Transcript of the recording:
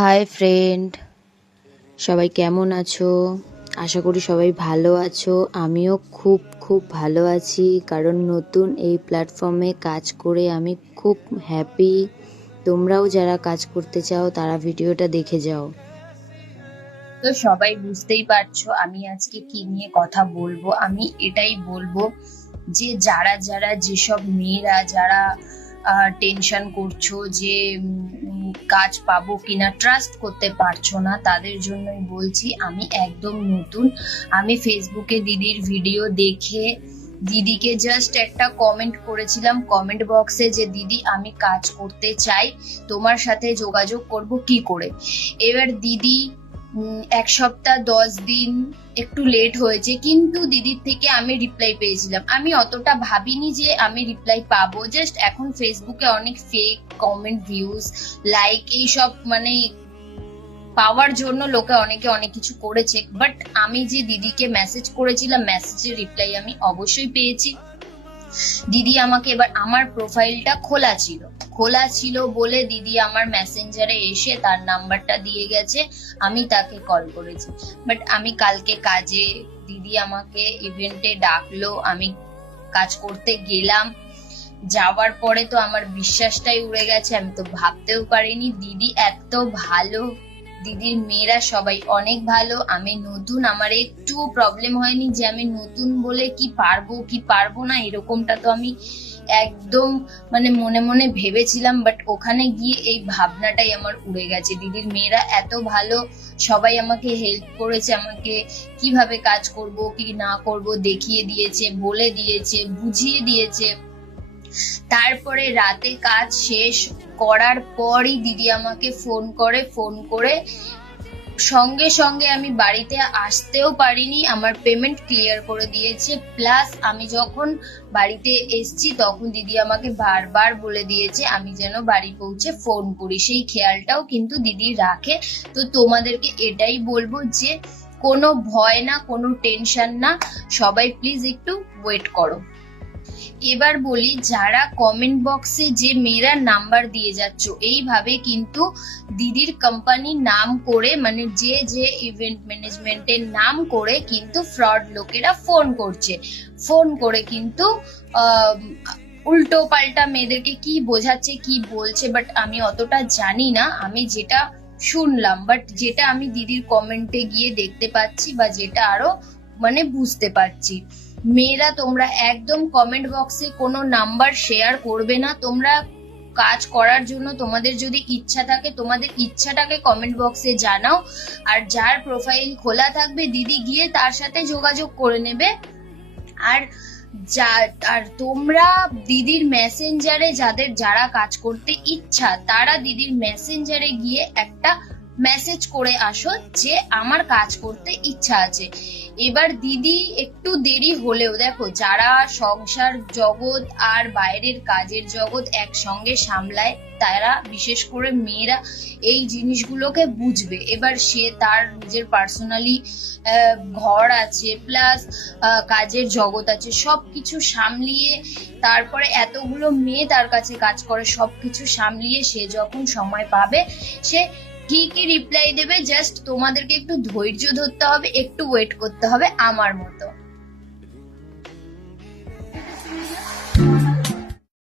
Hi friend, সবাই কেমন আছো? আশা করি সবাই ভালো আছো। আমিও খুব খুব ভালো আছি, কারণ নতুন এই প্ল্যাটফর্মে কাজ করে আমি খুব হ্যাপি। তোমরাও যারা কাজ করতে চাও তারা ভিডিওটা দেখে যাও। তো সবাই বুঝতেই পারছো আমি আজকে কি নিয়ে কথা বলবো। আমি এটাই বলবো যে যারা যারা যেসব মেয়েরা যারা টেনশন করছো যে কাজ পাবো কিনা, ট্রাস্ট করতে পারছো না, তাদের জন্যই বলছি। আমি একদম নতুন। আমি ফেসবুকে দিদির ভিডিও দেখে দিদিকে জাস্ট একটা কমেন্ট করেছিলাম কমেন্ট বক্সে যে দিদি আমি কাজ করতে চাই, তোমার সাথে যোগাযোগ করব কি করে। এবার দিদি 1 সপ্তাহ 10 দিন একটু লেট হয়েছে, কিন্তু দিদির থেকে আমি রিপ্লাই পেয়েছিলাম। আমি অতটা ভাবিনি যে আমি রিপ্লাই পাবো। জাস্ট এখন ফেসবুকে অনেক ফেক কমেন্ট, ভিউজ, লাইক এইসব মানে পাওয়ার জন্য লোকে অনেকে অনেক কিছু করেছে। বাট আমি যে দিদিকে মেসেজ করেছিলাম, মেসেজের রিপ্লাই আমি অবশ্যই পেয়েছি। দিদি আমাকে এবার আমার প্রোফাইলটা খোলা ছিল বলে দিদি আমার মেসেঞ্জারে এসে তার নাম্বারটা দিয়ে গেছে, আমি তাকে কল করেছি। বাট আমি কালকে কাজে, দিদি আমাকে ইভেন্টে ডাকলো, আমি কাজ করতে গেলাম। যাওয়ার পরে তো আমার বিশ্বাসটাই উড়ে গেছে। আমি তো ভাবতেও পারিনি দিদি এত ভালো। দিদির মেয়েরা সবাই অনেক ভালো। আমি নতুন, আমার একটু প্রবলেম হয়নি যে আমি নতুন বলে কি পারবো কি পারবো না, এরকমটা তো আমি একদম মানে মনে মনে ভেবেছিলাম। বাট ওখানে গিয়ে এই ভাবনাটাই আমার উড়ে গেছে। দিদির মেয়েরা এত ভালো, সবাই আমাকে হেল্প করেছে, আমাকে কিভাবে কাজ করব কি না করব দেখিয়ে দিয়েছে, বলে দিয়েছে, বুঝিয়ে দিয়েছে। তারপরে রাতে কাজ শেষ করার পরই দিদি আমাকে ফোন করে সঙ্গে সঙ্গে আমি বাড়িতে আসতেও পারিনি, আমার পেমেন্ট ক্লিয়ার করে দিয়েছে। প্লাস আমি যখন বাড়িতে এসছি তখন দিদি আমাকে বারবার বলে দিয়েছে আমি যেন বাড়ি পৌঁছে ফোন করি, সেই খেয়ালটাও কিন্তু দিদি রাখে। তো তোমাদেরকে এটাই বলবো যে কোনো ভয় না, কোনো টেনশন না, সবাই প্লিজ একটু ওয়েট করো। এবার বলি, যারা কমেন্ট বক্সে যে মেয়েরা নাম্বার দিয়ে যাচ্ছ, এইভাবে কিন্তু দিদির কোম্পানির নাম করে, মানে যে যে ইভেন্ট ম্যানেজমেন্টের নাম করে কিন্তু ফ্রড লোকেরা ফোন করে কিন্তু উল্টো পাল্টা মেয়েদেরকে কি বোঝাচ্ছে কি বলছে, বাট আমি অতটা জানি না। আমি যেটা শুনলাম, বাট যেটা আমি দিদির কমেন্টে গিয়ে দেখতে পাচ্ছি বা যেটা আরো মানে বুঝতে পারছি, মেয়েরা তোমরা একদম কমেন্ট বক্সে কোনো নাম্বার শেয়ার করবে না। তোমরা কাজ করার জন্য তোমাদের যদি ইচ্ছা থাকে, তোমাদের ইচ্ছাটাকে কমেন্ট বক্সে জানাও। আর যার প্রোফাইল খোলা থাকবে দিদি গিয়ে তার সাথে যোগাযোগ করে নেবে। আর আর তোমরা দিদির মেসেঞ্জারে যারা কাজ করতে ইচ্ছা, তারা দিদির মেসেঞ্জারে গিয়ে একটা মেসেজ করে আসো যে আমার কাজ করতে ইচ্ছা আছে। এবার দিদি একটু দেরি হলেও, দেখো যারা সংসার জগৎ আর বাইরের কাজের জগৎ একসঙ্গে সামলায়, তারা বিশেষ করে মেয়েরা এই জিনিসগুলোকে বুঝবে। এবার সে তার নিজের পার্সোনালি ঘর আছে, প্লাস কাজের জগৎ আছে, সবকিছু সামলিয়ে, তারপরে এতগুলো মেয়ে তার কাছে কাজ করে, সবকিছু সামলিয়ে সে যখন সময় পাবে সে ঠিকই রিপ্লাই দেবে। জাস্ট তোমাদেরকে একটু ধৈর্য ধরতে হবে, একটু ওয়েট করতে হবে আমার মতো।